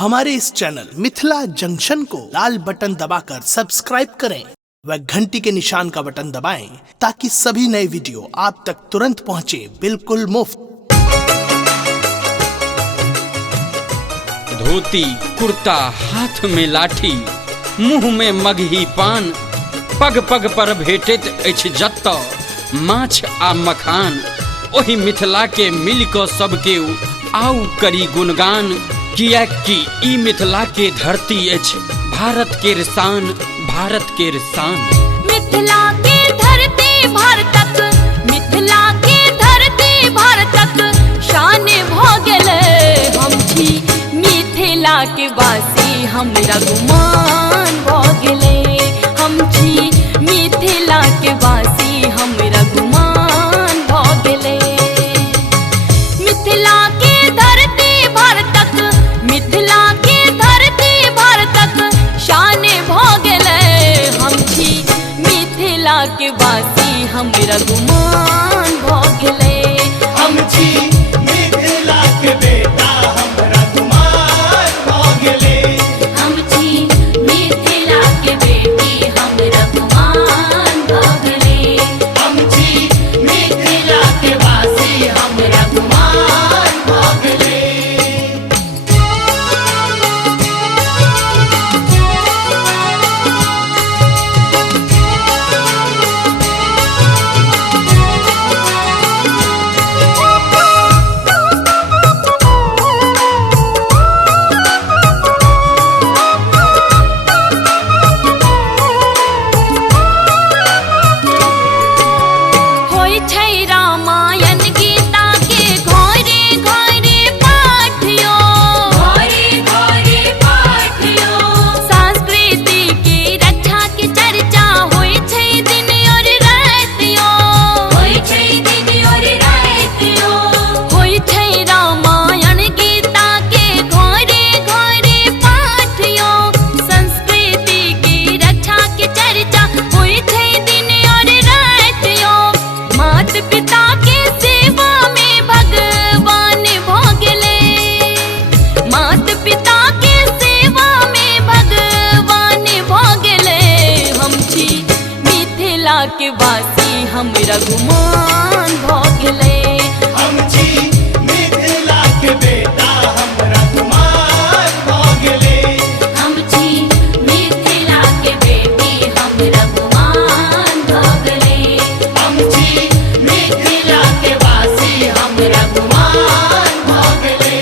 हमारे इस channel Mithila junction को लाल button दबाकर सब्सक्राइब करें व घंटी के निशान का बटन दबाएं ताकि सभी नए वीडियो आप तक तुरंत पहुंचे बिल्कुल मुफ्त। धोती कुर्ता हाथ में लाठी मुंह में मगही पान पग पग पर भेटैत अछि जतऽ माछ आ मखान ओहि मिथिला के मिल कऽ सबके आउ करी गुणगान कियाकि ई मिथिला के धरती अछि भारत के शान भारत के शान। मिथिला के धरती भारतक मिथिला के धरती भारतक शान भ गेलै हम छी मिथिला के वासी हमरा गुमान भ गेलै हम छी मिथिला के वासी हमरा गुमान भ गेलै। मिथिला के धरती भारतक मिथिला के धरती भारतक शान भ गेलै हम छी मिथिला के वासी हमरा गुमान भ गेलै हम छी मिथिला के बेटा हमरा गुमान भ गेलै हम छी मिथिला के बेटी हमरा गुमान भ गेलै हम छी मिथिला के वासी हमरा गुमान भ गेलै। होय छै रामायण गीता के घरे घरे पाठियो घरे घरे पाठियो संस्कृति के रक्षा के चर्चा होय छै दिन और रातियो होय छै दिन और रातियो होय छै रामायण गीता के घरे घरे पाठियो संस्कृति के रक्षा के चर्चा होय छै दिन और रातियो मात पिता के सेवा में भगवान भ गेलै मात पिता के सेवा में भगवान भ गेलै हम छी मिथिला के वासी हमरा गुमान भ गेलै हम छी मिथिला के बेटा हमरा गुमान भ गेलै हम छी मिथिला के बेटी हमरा गुमान भ गेलै हम छी मिथिला के वासी हमरा गुमान भ गेलै।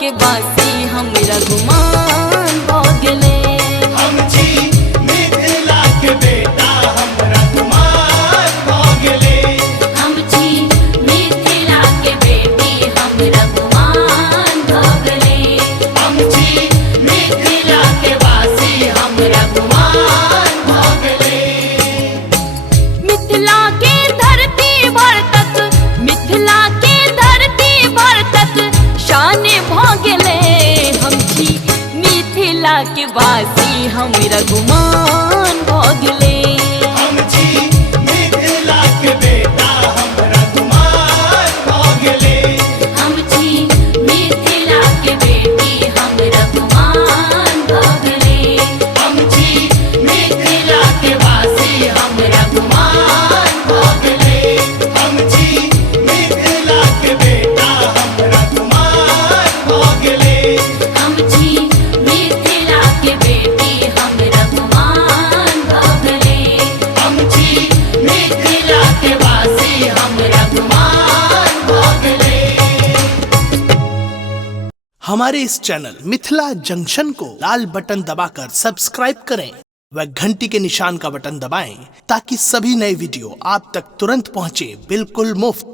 के बासी हमरा गुमान भ गेले। हम छी मिथिला के बेटा हमरा गुमान भ गेले। हम छी मिथिला के बेटी हमरा गुमान भ गेले। हम छी मिथिला के वासी हमरा गुमान भ गेले। मिथिला के धरती भर तक, मिथिला के धरती भर तक शान भ गेले। हम छी मिथिला के वासी हमरा गुमान भ गेले। हम छी मिथिला के बेटा हमरा गुमान भ गेले। हम छी मिथिला के बेटी हमरा गुमान भ गेले। हम छी मिथिला के वासी हमरा गुमान भ गेले। हम छी मिथिला के बेटा हमरा गुमान भ गेले। हम छी मिथिला के बेटी हमरा गुमान भ गेले। हम छी मिथिला के वासी हमरा गुमान भ गेले। हमारे इस चैनल मिथिला जंक्शन को लाल बटन दबाकर सब्सक्राइब करें व घंटी के निशान का बटन दबाएं ताकि सभी नए वीडियो आप तक तुरंत पहुंचे बिल्कुल मुफ्त।